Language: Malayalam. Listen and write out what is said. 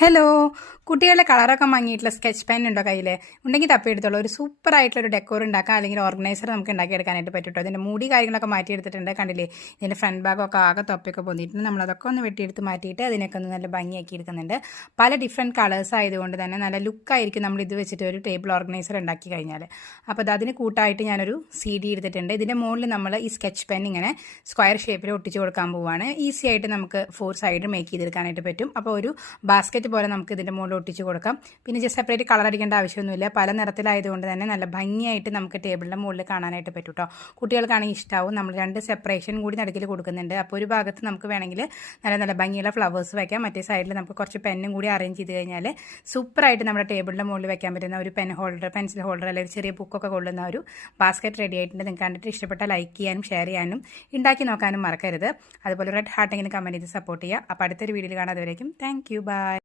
ഹലോ, കുട്ടികളുടെ കളറൊക്കെ മങ്ങിയിട്ടുള്ള സ്കെച്ച് പെൻ ഉണ്ടോ കയ്യിൽ? ഉണ്ടെങ്കിൽ തപ്പിയെടുത്തോളൂ. ഒരു സൂപ്പർ ആയിട്ടുള്ള ഒരു ഡെക്കോർ ഉണ്ടാക്കാം, അല്ലെങ്കിൽ ഓർഗനൈസർ നമുക്ക് ഉണ്ടാക്കിയെടുക്കാനായിട്ട് പറ്റും കേട്ടോ. ഇതിൻ്റെ മൂടി കാര്യങ്ങളൊക്കെ മാറ്റിയെടുത്തിട്ടുണ്ട്, കണ്ടില്ലേ? ഇതിൻ്റെ ഫ്രണ്ട് ഭാഗമൊക്കെ ആകെ തൊപ്പൊക്കെ പൊന്നിയിട്ടുണ്ട്. നമ്മളതൊക്കെ ഒന്ന് വെട്ടിയെടുത്ത് മാറ്റിയിട്ട് അതിനൊക്കെ ഒന്ന് നല്ല ഭംഗിയാക്കി എടുക്കുന്നുണ്ട്. പല ഡിഫറെൻറ്റ് കളേഴ്സ് ആയതുകൊണ്ട് തന്നെ നല്ല ലുക്കായിരിക്കും നമ്മൾ ഇത് വെച്ചിട്ട് ഒരു ടേബിൾ ഓർഗനൈസർ ഉണ്ടാക്കി കഴിഞ്ഞാൽ. അപ്പോൾ അത് അതിന് കൂട്ടായിട്ട് ഞാനൊരു CD എടുത്തിട്ടുണ്ട്. ഇതിൻ്റെ മുകളിൽ നമ്മൾ ഈ സ്കെച്ച് പെൻ ഇങ്ങനെ സ്ക്വയർ ഷേപ്പിൽ ഒട്ടിച്ച് കൊടുക്കാൻ പോവുകയാണ്. ഈസി ആയിട്ട് നമുക്ക് 4 സൈഡ് മേക്ക് ചെയ്തെടുക്കാനായിട്ട് പറ്റും. അപ്പോൾ ഒരു ബാസ്ക്കറ്റ് പോലെ നമുക്ക് ഇതിൻ്റെ മുകളിൽ ഒട്ടിച്ച് കൊടുക്കാം. പിന്നെ ജസ്റ്റ് സെപ്പറേറ്റ് കളർ അടിക്കേണ്ട ആവശ്യമൊന്നുമില്ല. പല നിറത്തിലായതുകൊണ്ട് തന്നെ നല്ല ഭംഗിയായിട്ട് നമുക്ക് ടേബിളിൻ്റെ മുകളിൽ കാണാനായിട്ട് പറ്റും കേട്ടോ. കുട്ടികൾക്കാണെങ്കിൽ ഇഷ്ടമാവും. നമ്മൾ 2 സെപ്പറേഷൻ കൂടി നടുക്കിൽ കൊടുക്കുന്നുണ്ട്. അപ്പോൾ ഒരു ഭാഗത്ത് നമുക്ക് വേണമെങ്കിൽ നല്ല നല്ല ഭംഗിയുള്ള ഫ്ലവേഴ്സ് വയ്ക്കാം. മറ്റേ സൈഡിൽ നമുക്ക് കുറച്ച് പെന്നും കൂടി അറേഞ്ച് ചെയ്ത് കഴിഞ്ഞാൽ സൂപ്പറായിട്ട് നമ്മുടെ ടേബിളിൻ്റെ മുകളിൽ വയ്ക്കാൻ പറ്റുന്ന ഒരു പെൻ ഹോൾഡർ, പെൻസിൽ ഹോൾഡർ, അല്ലെങ്കിൽ ചെറിയ ബുക്കൊക്കെ കൊള്ളുന്ന ഒരു ബാസ്ക്കറ്റ് റെഡി ആയിട്ടുണ്ട്. നിങ്ങൾക്ക് കണ്ടിട്ട് ഇഷ്ടപ്പെട്ട ലൈക്ക് ചെയ്യാനും ഷെയർ ചെയ്യാനും ഉണ്ടാക്കി നോക്കാനും മറക്കരുത്. അതുപോലെ റെഡ് ഹാർട്ടെങ്കിലും കമൻറ്റ് ചെയ്ത് സപ്പോർട്ട് ചെയ്യുക. അപ്പോൾ അടുത്തൊരു വീഡിയോയിൽ കാണാം. അതുവരേക്കും താങ്ക് യു, ബൈ.